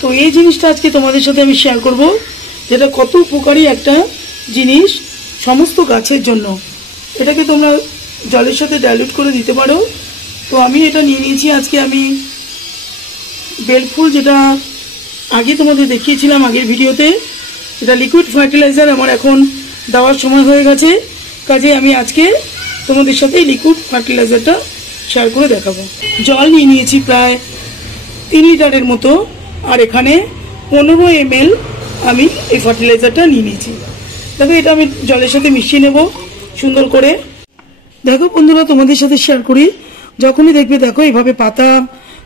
তো এই জিনিসটা আজকে তোমাদের সাথে আমি শেয়ার করব, যেটা কত উপকারী একটা জিনিস সমস্ত গাছের জন্য। এটাকে তোমরা জলের সাথে ডাইলুট করে দিতে পারো। তো আমি এটা নিয়ে নিয়েছি আজকে। আমি বেলফুল, যেটা আগে তোমাদের দেখিয়েছিলাম আগের ভিডিওতে, এটা লিকুইড ফার্টিলাইজার আমার এখন দেওয়ার সময় হয়ে গেছে, কাজে আমি আজকে তোমাদের সাথে লিকুইড ফার্টিলাইজারটা শেয়ার করে দেখাবো। জল নিয়ে নিয়েছি প্রায় 3 লিটারের মতো, আর এখানে 15 ml আমি এই ফার্টিলাইজারটা নিয়ে নিয়েছি। দেখো, এটা আমি জলের সাথে মিশিয়ে নেব সুন্দর করে। দেখো বন্ধুরা, তোমাদের সাথে শেয়ার করি, যখনই দেখবে দেখো এইভাবে পাতা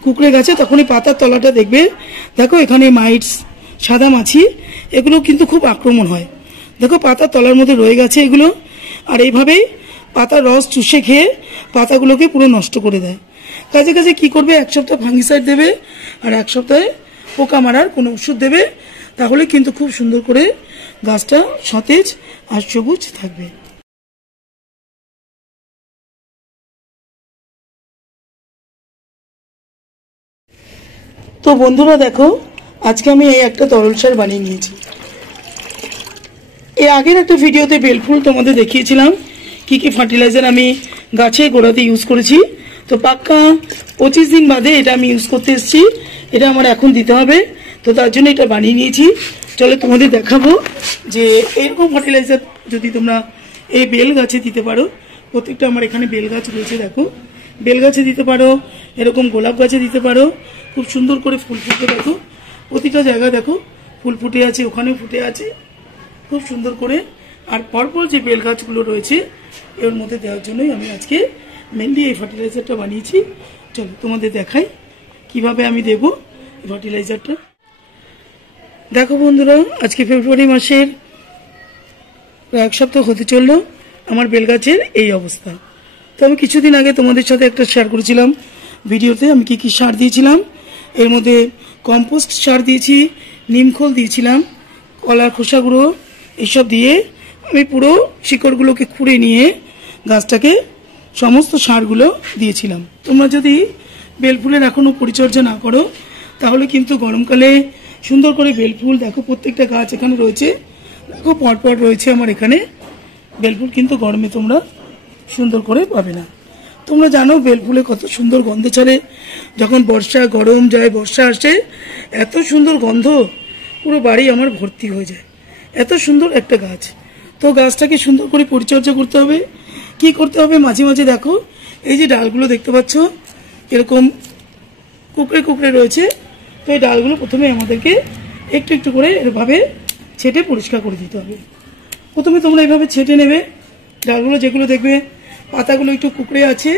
কুকড়ে গেছে, তখনই পাতার তলাটা দেখবে, দেখো এখানে মাইটস, সাদা মাছি, এগুলো কিন্তু খুব আক্রমণ হয়। দেখো পাতার তলার মধ্যে রয়ে গেছে এগুলো, আর এইভাবেই পাতার রস চুষে খেয়ে পাতাগুলোকে পুরো নষ্ট করে দেয়। কাজে কাজে কি করবে, 1 সপ্তাহ ফাঙ্গিসাইড দেবে আর 1 সপ্তাহে পোকা মারার কোনো ওষুধ দেবে, তাহলে কিন্তু খুব সুন্দর করে গাছটা সতেজ আর সবুজ থাকবে। তো বন্ধুরা দেখো, আজকে আমি এই একটা তরল সার বানিয়ে নিয়েছি। এর আগের একটা ভিডিওতে বেলফুল তোমাদের দেখিয়েছিলাম কি কি ফার্টিলাইজার আমি গাছের গোড়াতে ইউজ করেছি। তো পাক্কা 25 দিন বাদে এটা আমি ইউজ করতে এসেছি। এটা আমার এখন দিতে হবে, তো তার জন্য এটা বানিয়ে নিয়েছি। চলো তোমাদের দেখাবো যে এরকম ফার্টিলাইজার যদি তোমরা এই বেল গাছে দিতে পারো। প্রত্যেকটা আমার এখানে বেল গাছ রয়েছে, দেখো বেল গাছে দিতে পারো, এরকম গোলাপ গাছে দিতে পারো। খুব সুন্দর করে ফুল ফুটে, দেখো প্রতিটা জায়গা দেখো ফুল ফুটে আছে, ওখানেও ফুটে আছে খুব সুন্দর করে। আর পরপর যে বেল গাছগুলো রয়েছে এর মধ্যে দেওয়ার জন্যই আমি আজকে মেনলি এই ফার্টিলাইজারটা বানিয়েছি। চলো তোমাদের দেখাই কিভাবে আমি দেব এই ফার্টিলাইজারটা। দেখো বন্ধুরা, আজকে ফেব্রুয়ারি মাসের 1 সপ্তাহ হতে চললো আমার বেল গাছের এই অবস্থা। তো আমি কিছুদিন আগে তোমাদের সাথে একটা শেয়ার করেছিলাম ভিডিওতে, আমি কি কি সার দিয়েছিলাম। এর মধ্যে কম্পোস্ট সার দিয়েছি, নিমখোল দিয়েছিলাম, কলার খোসা গুঁড়ো, এইসব দিয়ে আমি পুরো শিকড়গুলোকে খুঁড়ে নিয়ে গাছটাকে সমস্ত সারগুলো দিয়েছিলাম। তোমরা যদি বেলফুলের এখনও পরিচর্যা না করো, তাহলে কিন্তু গরমকালে সুন্দর করে বেলফুল, দেখো প্রত্যেকটা গাছ এখানে রয়েছে, দেখো পরপর রয়েছে আমার এখানে বেলফুল, কিন্তু গরমে তোমরা সুন্দর করে পাবে না। তোমরা জানো বেলফুলে কত সুন্দর গন্ধ ছাড়ে, যখন বর্ষা গরম যায়, বর্ষা আসে, এত সুন্দর গন্ধ, পুরো বাড়ি আমার ভর্তি হয়ে যায়। এত সুন্দর একটা গাছ। তো গাছটাকে সুন্দর করে পরিচর্যা করতে হবে। কি করতে হবে, মাঝে মাঝে দেখো এই যে ডালগুলো দেখতে পাচ্ছ এরকম কুকড়ে কুকড়ে রয়েছে, তো এই ডালগুলো প্রথমে আমাদেরকে একটু একটু করে এভাবে ছেটে পরিষ্কার করে দিতে হবে। প্রথমে তোমরা এইভাবে ছেটে নেবে ডালগুলো, যেগুলো দেখবে পাতাগুলো একটু কুকড়ে আছে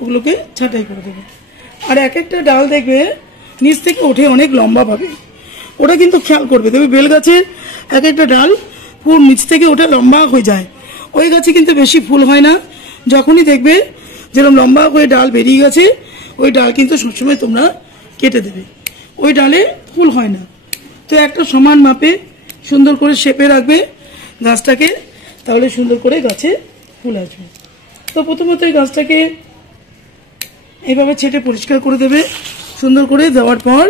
ওগুলোকে ছাঁটাই করে দেবে। আর এক একটা ডাল দেখবে নিচ থেকে ওঠে অনেক লম্বা ভাবে, ওটা কিন্তু খেয়াল করবে। দেখবে বেল গাছের এক একটা ডাল পুরো নিচ থেকে ওঠে লম্বা হয়ে যায়, ওই গাছে কিন্তু বেশি ফুল হয় না। যখনই দেখবে যেরকম লম্বা হয়ে ডাল বেরিয়ে গেছে, ওই ডাল কিন্তু সবসময় তোমরা কেটে দেবে, ওই ডালে ফুল হয় না। তো একটা সমান মাপে সুন্দর করে শেপে রাখবে গাছটাকে, তাহলে সুন্দর করে গাছে ফুল আসবে। তো প্রথমত এই গাছটাকে এইভাবে ছেটে পরিষ্কার করে দেবে সুন্দর করে। দেওয়ার পর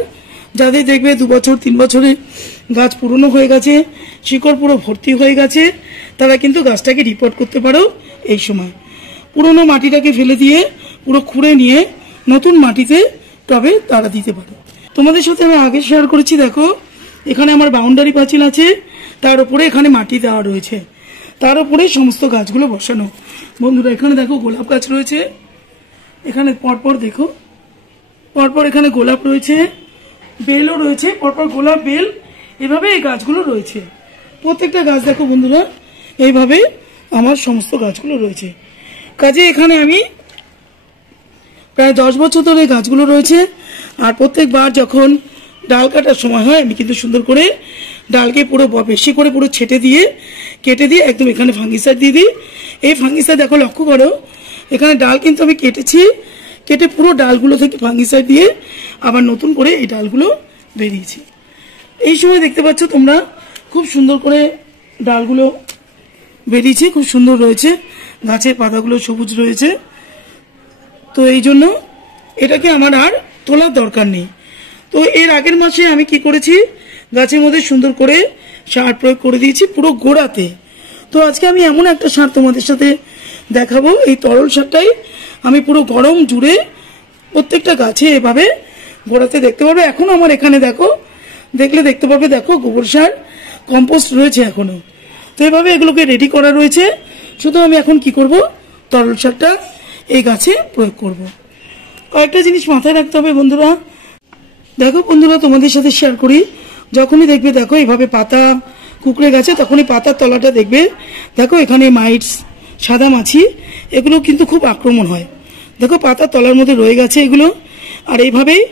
যাদের দেখবে 2 বছর 3 বছরে গাছ পুরনো হয়ে গেছে, শিকড় পুরো ভর্তি হয়ে গেছে, তারা কিন্তু গাছটাকে রিপোর্ট করতে পারো। এই সময় পুরনো মাটিটাকে ফেলে দিয়ে পুরো খুঁড়ে নিয়ে নতুন মাটিতে টবে তারা দিতে পারো। তোমাদের সাথে আমি আগে শেয়ার করেছি, দেখো এখানে আমার বাউন্ডারি পাঁচিল আছে, তার উপরে এখানে মাটি দেওয়া রয়েছে, তার উপরে সমস্ত গাছগুলো বসানো। বন্ধুরা এখানে দেখো গোলাপ গাছ রয়েছে, এখানে পরপর দেখো পরপর এখানে গোলাপ রয়েছে, বেলও রয়েছে, পরপর গোলাপ বেল, এভাবে এই গাছগুলো রয়েছে। প্রত্যেকটা গাছ দেখো বন্ধুরা এইভাবে আমার সমস্ত গাছগুলো রয়েছে। কাজে এখানে আমি প্রায় 10 বছর ধরে গাছগুলো রয়েছে। আর প্রত্যেকবার যখন ডাল কাটার সময় হয়, আমি কিন্তু সুন্দর করে ডালকে পুরো বেশি করে পুরো কেটে দিয়ে একদম এখানে ফাঙ্গিসাইড দিয়ে দিই। এই ফাঙ্গিসাইড দেখো লক্ষ্য করো, এখানে ডাল কিন্তু আমি কেটে পুরো ডালগুলো থেকে ফাঙ্গিসাইড দিয়ে আবার নতুন করে এই ডালগুলো বেরিয়েছি। এই সময় দেখতে পাচ্ছ তোমরা খুব সুন্দর করে ডালগুলো বেরিয়েছে, খুব সুন্দর রয়েছে, গাছের পাতাগুলো সবুজ রয়েছে। তো এই জন্য এটাকে আমার আর তোলার দরকার নেই। তো এর আগের মাসে আমি কি করেছি, গাছের মধ্যে সুন্দর করে সার প্রয়োগ করে দিয়েছি পুরো গোড়াতে। তো আজকে আমি এমন একটা সার তোমাদের সাথে দেখাবো, এই তরল সারটাই আমি পুরো গরম জুড়ে প্রত্যেকটা গাছে এভাবে গোড়াতে দেখতে পারবে। এখন আমার এখানে দেখো, দেখলে দেখতে পারবে, দেখো গোবর সার কম্পোস্ট রয়েছে এখনো। তো এভাবে এগুলোকে রেডি করা রয়েছে। শুধু আমি এখন কি করব, তরল সারটা এই গাছে প্রয়োগ করব। কয়েকটা জিনিস মাথায় রাখতে হবে বন্ধুরা। দেখো বন্ধুরা, তোমাদের সাথে শেয়ার করি, যখনই দেখবে দেখো এভাবে পাতা কুকড়ে গেছে, তখনই পাতার তলাটা দেখবে, দেখো এখানে মাইটস, সাদা মাছি, এগুলো কিন্তু খুব আক্রমণ হয়। দেখো পাতার তলার মধ্যে রয়ে গেছে এগুলো, আর এইভাবেই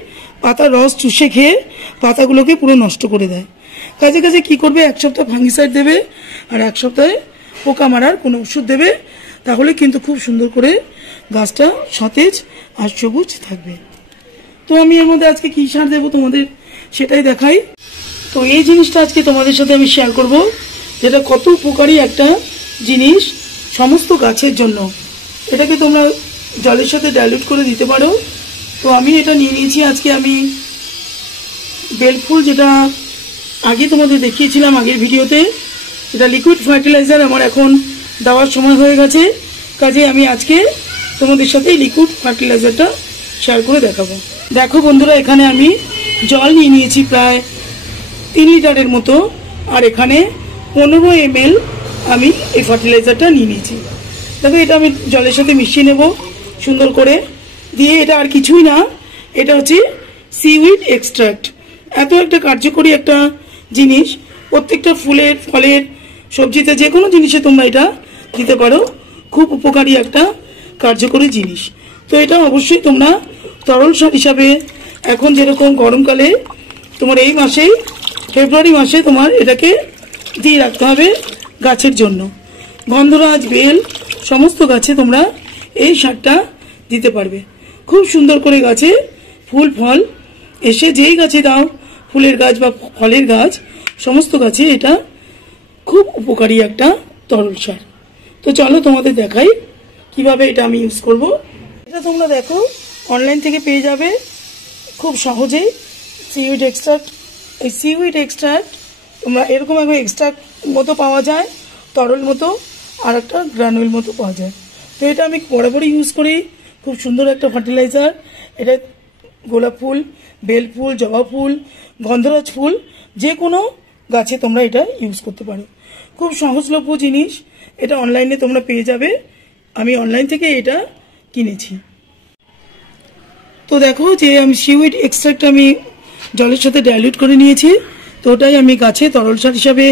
পাতার রস চুষে খেয়ে পাতাগুলোকে পুরো নষ্ট করে দেয়। কাজে কাজে কি করবে, এক সপ্তাহ ফাঙ্গিসাইড দেবে আর এক সপ্তাহে পোকা মারার কোনো ওষুধ দেবে, তাহলে কিন্তু খুব সুন্দর করে গাছটা সতেজ আর সবুজ থাকবে। তো আমি এর মধ্যে আজকে কি সার দেবো তোমাদের সেটাই দেখাই। তো এই জিনিসটা আজকে তোমাদের সাথে আমি শেয়ার করব, যেটা কত উপকারী একটা জিনিস সমস্ত গাছের জন্য। এটাকে তোমরা জলের সাথে ডাইলুট করে দিতে পারো। তো আমি এটা নিয়ে নিয়েছি আজকে, আমি বেলফুল, যেটা আগে তোমাদের দেখিয়েছিলাম আগের ভিডিওতে, এটা লিকুইড ফার্টিলাইজার আমার এখন দেওয়ার সময় হয়ে গেছে। কাজে আমি আজকে তোমাদের সাথে লিকুইড ফার্টিলাইজারটা শেয়ার করে দেখাবো। দেখো বন্ধুরা, এখানে আমি জল নিয়ে নিয়েছি প্রায় 3 লিটারের মতো, আর এখানে 15 ml আমি এই ফার্টিলাইজারটা নিয়ে নিয়েছি। দেখো এটা আমি জলের সাথে মিশিয়ে নেব সুন্দর করে দিয়ে। এটা আর কিছুই না, এটা হচ্ছে সিউইড এক্সট্রাক্ট। এত একটা কার্যকরী একটা জিনিস, প্রত্যেকটা ফুলের, ফলের, সবজিতে, যে কোনো জিনিসে তোমরা এটা দিতে পারো। খুব উপকারী একটা কার্যকরী জিনিস। তো এটা অবশ্যই তোমরা তরল সার হিসাবে, এখন যেরকম গরমকালে তোমার এই মাসে, ফেব্রুয়ারি মাসে তোমার এটাকে দিয়ে রাখতে হবে গাছের জন্য। গন্ধরাজ, বেল, সমস্ত গাছে তোমরা এই সারটা দিতে পারবে। খুব সুন্দর করে গাছে ফুল ফল এসে, যেই গাছে দাও, ফুলের গাছ বা ফলের গাছ, সমস্ত গাছে এটা খুব উপকারী একটা তরল সার। তো চলো তোমাদের দেখাই কিভাবে এটা আমি ইউজ করব। এটা তোমরা দেখো অনলাইন থেকে পেয়ে যাবে খুব সহজেই সিউইড এক্সট্রাক্ট। এই সিউইড এক্সট্রাক্ট তোমরা এরকম একবার এক্সট্রাক্ট মতো পাওয়া যায়, তরল মতো, আর একটা গ্রানুল মতো পাওয়া যায়। তো এটা আমি বরাবরই ইউজ করি, খুব সুন্দর একটা ফার্টিলাইজার। এটা গোলাপ ফুল, বেল ফুল, জবা ফুল, গন্ধরাজ ফুল, যে কোনো গাছে তোমরা এটা ইউজ করতে পারো। খুব সহজলভ্য জিনিস, এটা অনলাইনে তোমরা পেয়ে যাবে। আমি অনলাইন থেকে এটা কিনেছি। তো দেখো যে আমি সিউইড এক্সট্রাক্ট আমি জলের সাথে ডাইলিউট করে নিয়েছি। তো ওটাই আমি গাছে তরল সার হিসাবে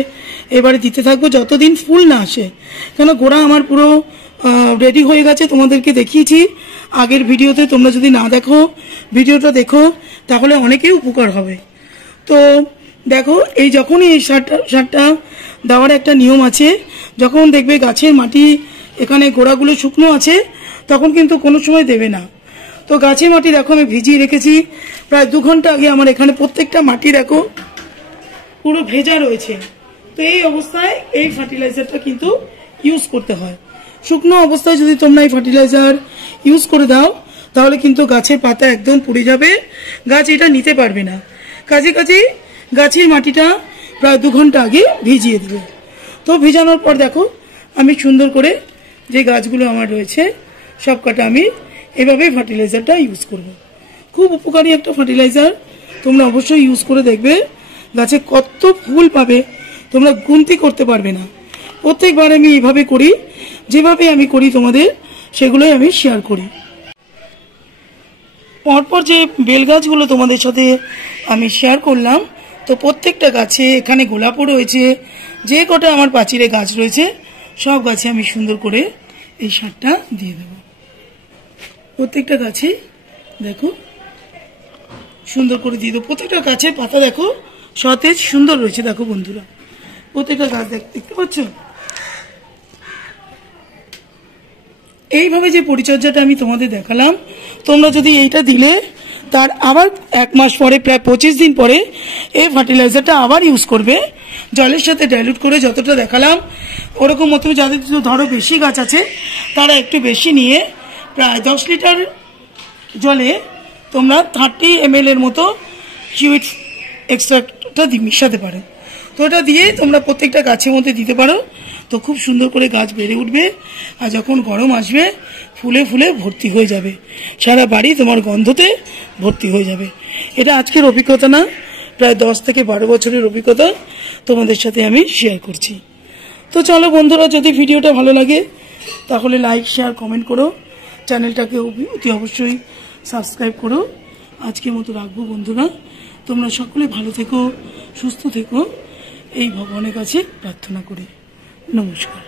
এবারে দিতে থাকবো যতদিন ফুল না আসে। কেন গোড়া আমার পুরো রেডি হয়ে গেছে, তোমাদেরকে দেখিয়েছি আগের ভিডিওতে। তোমরা যদি না দেখো, ভিডিওটা দেখো, তাহলে অনেকেই উপকার হবে। তো দেখো, এই যখনই এই সারটা দেওয়ার একটা নিয়ম আছে, যখন দেখবে গাছের মাটি এখানে গোড়াগুলো শুকনো আছে, তখন কিন্তু কোনো সময় দেবে না। তো গাছের মাটি দেখো আমি ভিজিয়ে রেখেছি প্রায় 2 ঘন্টা আগে। আমার এখানে প্রত্যেকটা মাটি দেখো পুরো ভেজা রয়েছে। তো এই অবস্থায় এই ফার্টিলাইজারটা কিন্তু ইউজ করতে হয়। শুকনো অবস্থায় যদি তোমরা এই ফার্টিলাইজার ইউজ করে দাও, তাহলে কিন্তু গাছের পাতা একদম পুড়ে যাবে, গাছ এটা নিতে পারবে না। কাজে কাজে গাছের মাটিটা প্রায় 2 ঘন্টা আগে ভিজিয়ে দেবে। তো ভিজানোর পর দেখো আমি সুন্দর করে যে গাছগুলো আমার রয়েছে সব কটা আমি এভাবে ফার্টিলাইজারটা ইউজ করব। খুব উপকারী একটা ফার্টিলাইজার, তোমরা অবশ্যই ইউজ করে দেখবে। গাছে কত ফুল পাবে তোমরা গুনতি করতে পারবে না। প্রত্যেকবার আমি এইভাবে করি, যেভাবে আমি করি তোমাদের সেগুলোই আমি শেয়ার করি। পরপর যে বেল গাছগুলো তোমাদের সাথে আমি শেয়ার করলাম, তো প্রত্যেকটা গাছে, এখানে গোলাপও রয়েছে, যে কটা আমার পাঁচিলে গাছ রয়েছে সব গাছে আমি সুন্দর করে এই সারটা দিয়ে দেব। প্রত্যেকটা গাছে দেখো সুন্দর করে দিয়ে দেবো। প্রত্যেকটা গাছের পাতা দেখো সতেজ সুন্দর রয়েছে। দেখো বন্ধুরা, প্রত্যেকটা গাছ দেখতে পাচ্ছ। এইভাবে যে পরিচর্যাটা আমি তোমাদের দেখালাম, তোমরা যদি এইটা দিলে তার আবার 1 মাস পরে, প্রায় 25 দিন পরে এই ফার্টিলাইজারটা আবার ইউজ করবে জলের সাথে ডাইলুট করে। যতটা দেখালাম ওরকম মতো, যাদের ধরো বেশি গাছ আছে তারা একটু বেশি নিয়ে প্রায় 10 লিটার জলে তোমরা 30 ml এর মতো কিউইট এক্সট্রাক্টটা মিশাতে পারো। তো এটা দিয়ে তোমরা প্রত্যেকটা গাছের মধ্যে দিতে পারো, তো খুব সুন্দর করে গাছ বেড়ে উঠবে। আর যখন গরম আসবে ফুলে ফুলে ভর্তি হয়ে যাবে, সারা বাড়ি তোমার গন্ধতে ভর্তি হয়ে যাবে। এটা আজকের অভিজ্ঞতা না, প্রায় 10 থেকে 12 বছরের অভিজ্ঞতা তোমাদের সাথে আমি শেয়ার করছি। তো চলো বন্ধুরা, যদি ভিডিওটা ভালো লাগে তাহলে লাইক শেয়ার কমেন্ট করো, চ্যানেলটাকে অতি অবশ্যই সাবস্ক্রাইব করো। আজকের মতো রাখবো বন্ধুরা, তোমরা সকলে ভালো থেকো, সুস্থ থেকো, এই ভগবানের কাছে প্রার্থনা করি। নমস্কার।